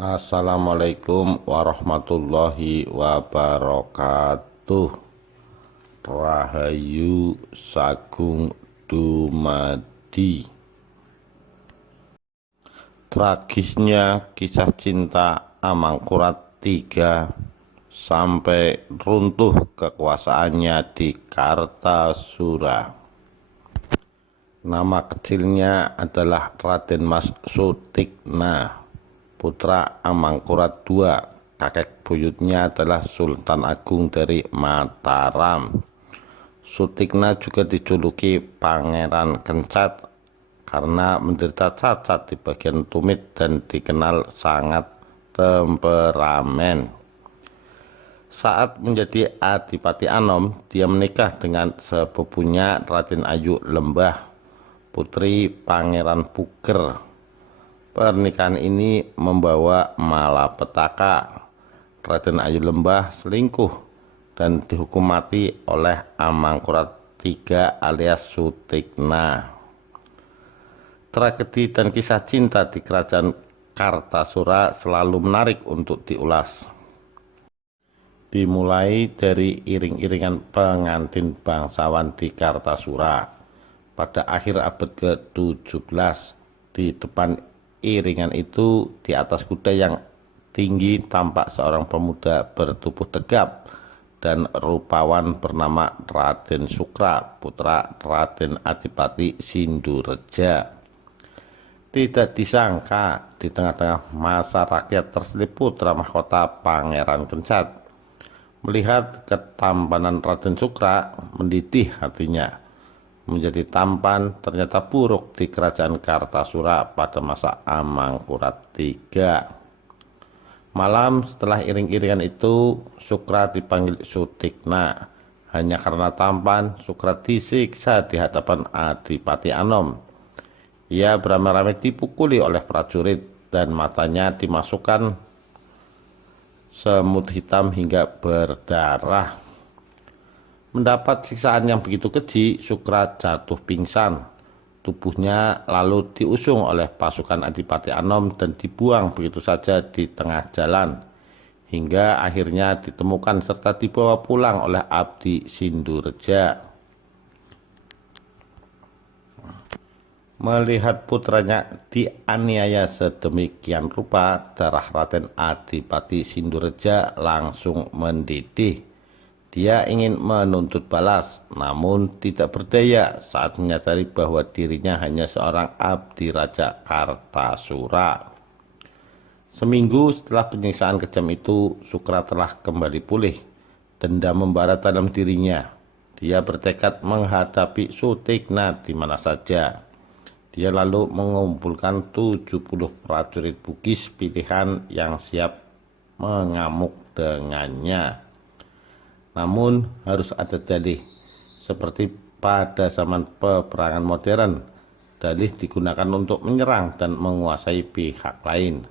Assalamualaikum warahmatullahi wabarakatuh. Rahayu Sagung Dumadi. Tragisnya kisah cinta Amangkurat III sampai runtuh kekuasaannya di Kartasura. Nama kecilnya adalah Raden Mas Sutikna, putra Amangkurat II. Kakek buyutnya adalah Sultan Agung dari Mataram. Sutikna juga dijuluki Pangeran Kencat karena menderita cacat di bagian tumit dan dikenal sangat temperamen. Saat menjadi Adipati Anom, dia menikah dengan sepupunya Raden Ayu Lembah, putri Pangeran Puger. Pernikahan ini membawa malapetaka. Raden Ayu Lembah selingkuh dan dihukum mati oleh Amangkurat III alias Sutikna. Tragedi dan kisah cinta di kerajaan Kartasura selalu menarik untuk diulas. Dimulai dari iring-iringan pengantin bangsawan di Kartasura pada akhir abad ke-17. Di depan iringan itu, di atas kuda yang tinggi tampak seorang pemuda bertubuh tegap dan rupawan bernama Raden Sukra, putra Raden Adipati Sindureja. Tidak disangka di tengah-tengah masa rakyat terselip putra mahkota Pangeran Kencat. Melihat ketampanan Raden Sukra, mendidih hatinya. Menjadi tampan ternyata buruk di kerajaan Kartasura pada masa Amangkurat III. Malam setelah iring-iringan itu, Sukra dipanggil Sutikna. Hanya karena tampan, Sukra disiksa di hadapan Adipati Anom. Ia beramai-ramai dipukuli oleh prajurit dan matanya dimasukkan semut hitam hingga berdarah. Mendapat siksaan yang begitu keji, Sukra jatuh pingsan. Tubuhnya lalu diusung oleh pasukan Adipati Anom dan dibuang begitu saja di tengah jalan, hingga akhirnya ditemukan serta dibawa pulang oleh Abdi Sindureja. Melihat putranya dianiaya sedemikian rupa, darah Raden Adipati Sindureja langsung mendidih. Dia ingin menuntut balas, namun tidak berdaya saat menyadari bahwa dirinya hanya seorang abdi Raja Kartasura. Seminggu setelah penyiksaan kejam itu, Sukra telah kembali pulih. Dendam membara dalam dirinya. Dia bertekad menghadapi Sutikna di mana saja. Dia lalu mengumpulkan 70 prajurit Bugis pilihan yang siap mengamuk dengannya. Namun harus ada dalih. Seperti pada zaman peperangan modern, dalih digunakan untuk menyerang dan menguasai pihak lain.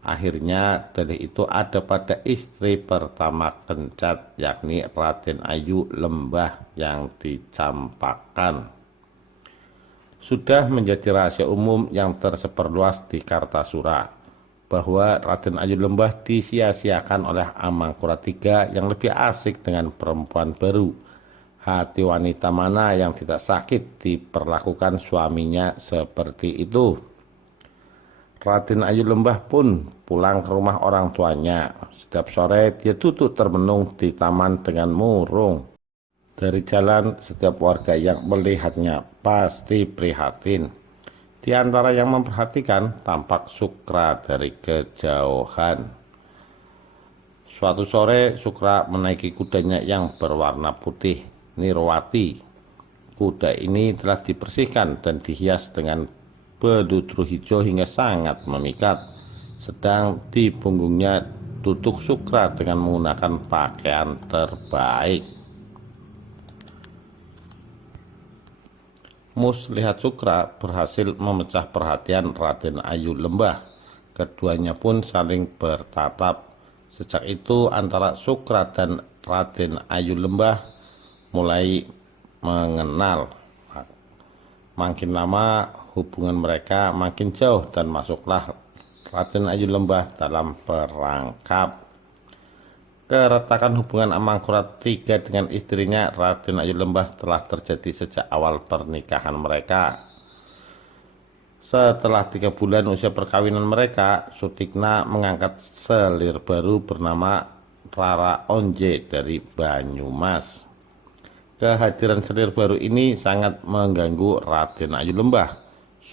Akhirnya dalih itu ada pada istri pertama Kencat, yakni Raden Ayu Lembah yang dicampakkan. Sudah menjadi rahasia umum yang tersebar luas di Kartasura bahwa Raden Ayu Lembah disia-siakan oleh Amangkurat III yang lebih asik dengan perempuan baru. Hati wanita mana yang tidak sakit diperlakukan suaminya seperti itu? Raden Ayu Lembah pun pulang ke rumah orang tuanya. Setiap sore dia duduk termenung di taman dengan murung. Dari jalan, setiap warga yang melihatnya pasti prihatin. Di antara yang memperhatikan tampak Sukra dari kejauhan. Suatu sore, Sukra menaiki kudanya yang berwarna putih, Nirwati. Kuda ini telah dibersihkan dan dihias dengan bedudru hijau hingga sangat memikat. Sedang di punggungnya duduk Sukra dengan menggunakan pakaian terbaik. Mus lihat Sukra berhasil memecah perhatian Raden Ayu Lembah. Keduanya pun saling bertatap. Sejak itu antara Sukra dan Raden Ayu Lembah mulai mengenal. Makin lama hubungan mereka makin jauh dan masuklah Raden Ayu Lembah dalam perangkap. Keretakan hubungan Amangkurat III dengan istrinya Raden Ayu Lembah telah terjadi sejak awal pernikahan mereka. Setelah 3 bulan usia perkawinan mereka, Sutikna mengangkat selir baru bernama Rara Onje dari Banyumas. Kehadiran selir baru ini sangat mengganggu Raden Ayu Lembah.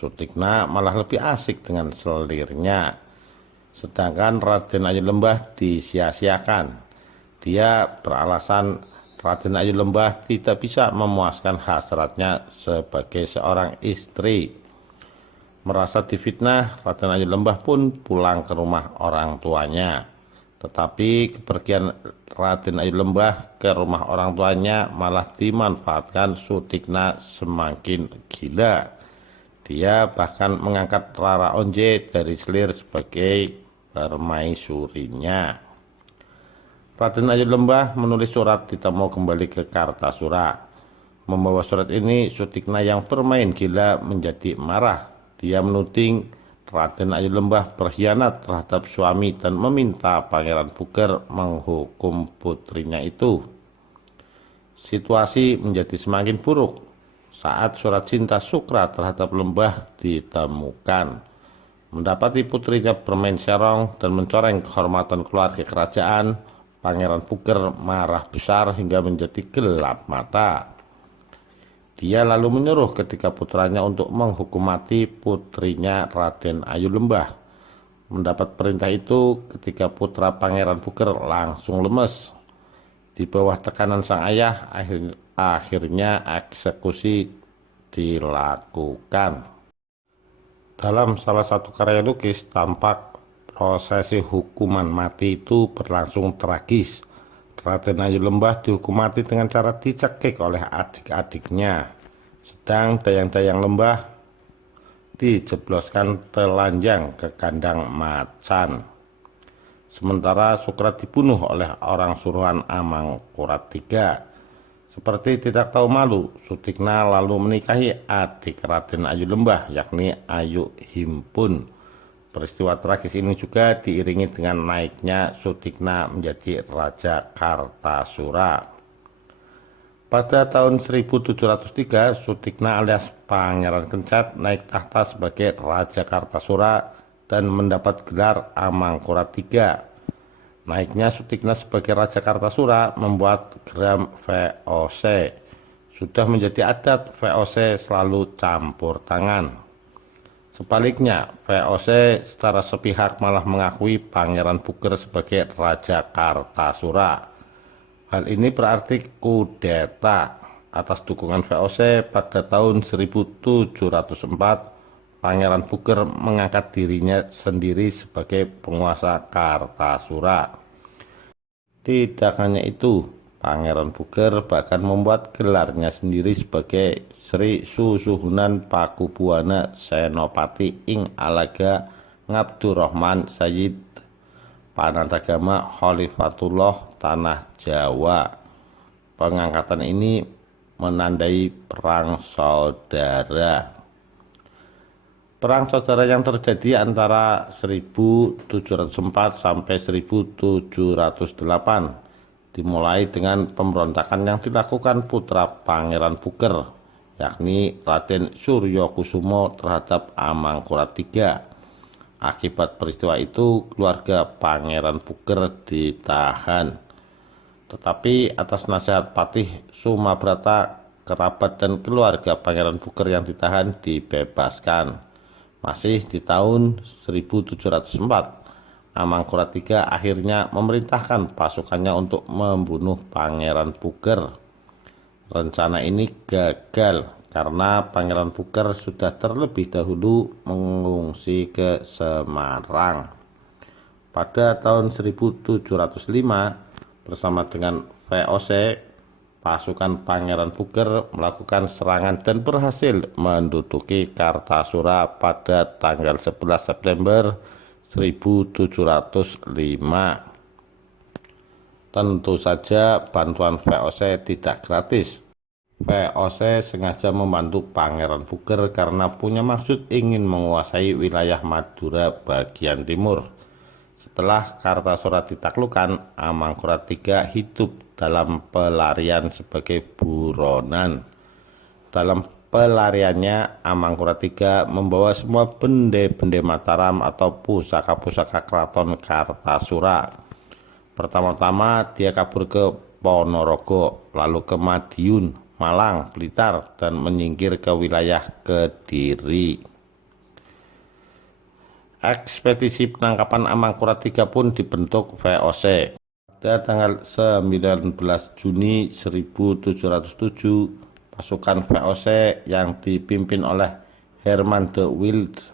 Sutikna malah lebih asik dengan selirnya, sedangkan Raden Ayu Lembah disia-siakan. Dia beralasan Raden Ayu Lembah tidak bisa memuaskan hasratnya sebagai seorang istri. Merasa difitnah, Raden Ayu Lembah pun pulang ke rumah orang tuanya. Tetapi kepergian Raden Ayu Lembah ke rumah orang tuanya malah dimanfaatkan Sutikna semakin gila. Dia bahkan mengangkat Rara Onje dari selir sebagai permaisurinya. Raden Ayu Lembah menulis surat tidak mau kembali ke Kartasura. Membawa surat ini, Sutikna yang bermain gila menjadi marah. Dia menuding Raden Ayu Lembah berkhianat terhadap suami dan meminta Pangeran Puger menghukum putrinya itu. Situasi menjadi semakin buruk saat surat cinta Sukra terhadap Lembah ditemukan. Mendapati putrinya bermain serong dan mencoreng kehormatan keluarga kerajaan, Pangeran Puger marah besar hingga menjadi gelap mata. Dia lalu menyuruh ketiga putranya untuk menghukum mati putrinya Raden Ayu Lembah. Mendapat perintah itu, ketiga putra Pangeran Puger langsung lemes. Di bawah tekanan sang ayah, akhirnya eksekusi dilakukan. Dalam salah satu karya lukis tampak prosesi hukuman mati itu berlangsung tragis. Raden Ayu Lembah dihukum mati dengan cara dicekik oleh adik-adiknya, sedang dayang-dayang Lembah dijebloskan telanjang ke kandang macan. Sementara Sukra dibunuh oleh orang suruhan Amangkurat III. Seperti tidak tahu malu, Sutikna lalu menikahi adik Raden Ayu Lembah, yakni Ayu Himpun. Peristiwa tragis ini juga diiringi dengan naiknya Sutikna menjadi Raja Kartasura. Pada tahun 1703, Sutikna alias Pangeran Kencad naik tahta sebagai Raja Kartasura dan mendapat gelar Amangkurat III. Naiknya Sutikna sebagai Raja Kartasura membuat geram VOC. Sudah menjadi adat, VOC selalu campur tangan. Sebaliknya, VOC secara sepihak malah mengakui Pangeran Puger sebagai Raja Kartasura. Hal ini berarti kudeta. Atas dukungan VOC pada tahun 1704, Pangeran Puger mengangkat dirinya sendiri sebagai penguasa Kartasura. Tidak hanya itu, Pangeran Puger bahkan membuat gelarnya sendiri sebagai Sri Susuhunan Pakubuwana Senopati ing Alaga Ngabdurrahman Sayyid Panandagama Khalifatullah Tanah Jawa. Pengangkatan ini menandai perang saudara. Perang saudara yang terjadi antara 1704 sampai 1708 dimulai dengan pemberontakan yang dilakukan putra Pangeran Puger, yakni Raden Suryokusumo terhadap Amangkurat III. Akibat peristiwa itu, keluarga Pangeran Puger ditahan. Tetapi atas nasihat Patih Sumabrata, kerabat dan keluarga Pangeran Puger yang ditahan dibebaskan. Masih di tahun 1704, Amangkurat III akhirnya memerintahkan pasukannya untuk membunuh Pangeran Puger. Rencana ini gagal karena Pangeran Puger sudah terlebih dahulu mengungsi ke Semarang. Pada tahun 1705, bersama dengan VOC, pasukan Pangeran Puger melakukan serangan dan berhasil menduduki Kartasura pada tanggal 11 September 1705. Tentu saja bantuan VOC tidak gratis. VOC sengaja membantu Pangeran Puger karena punya maksud ingin menguasai wilayah Madura bagian timur. Setelah Kartasura ditaklukkan, Amangkurat III hidup dalam pelarian sebagai buronan. Dalam pelariannya, Amangkurat III membawa semua bende-bende Mataram atau pusaka-pusaka keraton Kartasura. Pertama-tama dia kabur ke Ponorogo, lalu ke Madiun, Malang, Blitar, dan menyingkir ke wilayah Kediri. Ekspedisi penangkapan Amangkurat III pun dibentuk VOC. Pada tanggal 19 Juni 1707, pasukan VOC yang dipimpin oleh Herman de Wilde,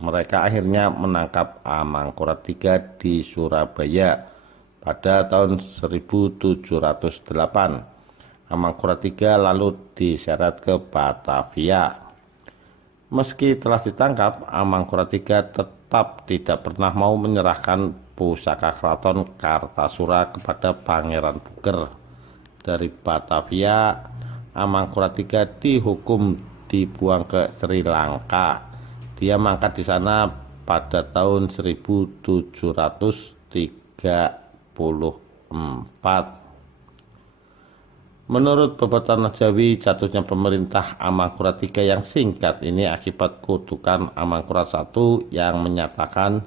mereka akhirnya menangkap Amangkurat III di Surabaya pada tahun 1708. Amangkurat III lalu diseret ke Batavia. Meski telah ditangkap, Amangkurat III tetap tidak pernah mau menyerahkan pusaka keraton Kartasura kepada Pangeran Puger. Dari Batavia, Amangkurat III dihukum dibuang ke Sri Lanka. Dia mangkat di sana pada tahun 1734. Menurut Bebatan Najawi, jatuhnya pemerintah Amangkurat III yang singkat ini akibat kutukan Amangkurat I yang menyatakan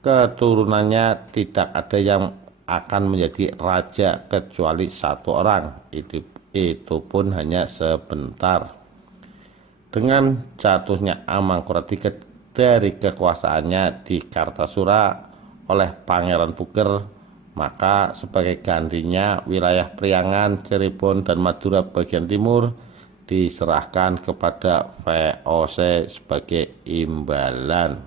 keturunannya tidak ada yang akan menjadi raja kecuali satu orang. Itu pun hanya sebentar. Dengan jatuhnya Amangkurat III dari kekuasaannya di Kartasura oleh Pangeran Puger, maka sebagai gantinya wilayah Priangan, Cirebon, dan Madura bagian timur diserahkan kepada VOC sebagai imbalan.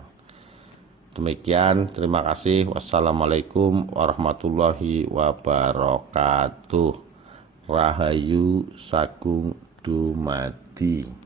Demikian, terima kasih. Wassalamualaikum warahmatullahi wabarakatuh. Rahayu Sagung Dumadi.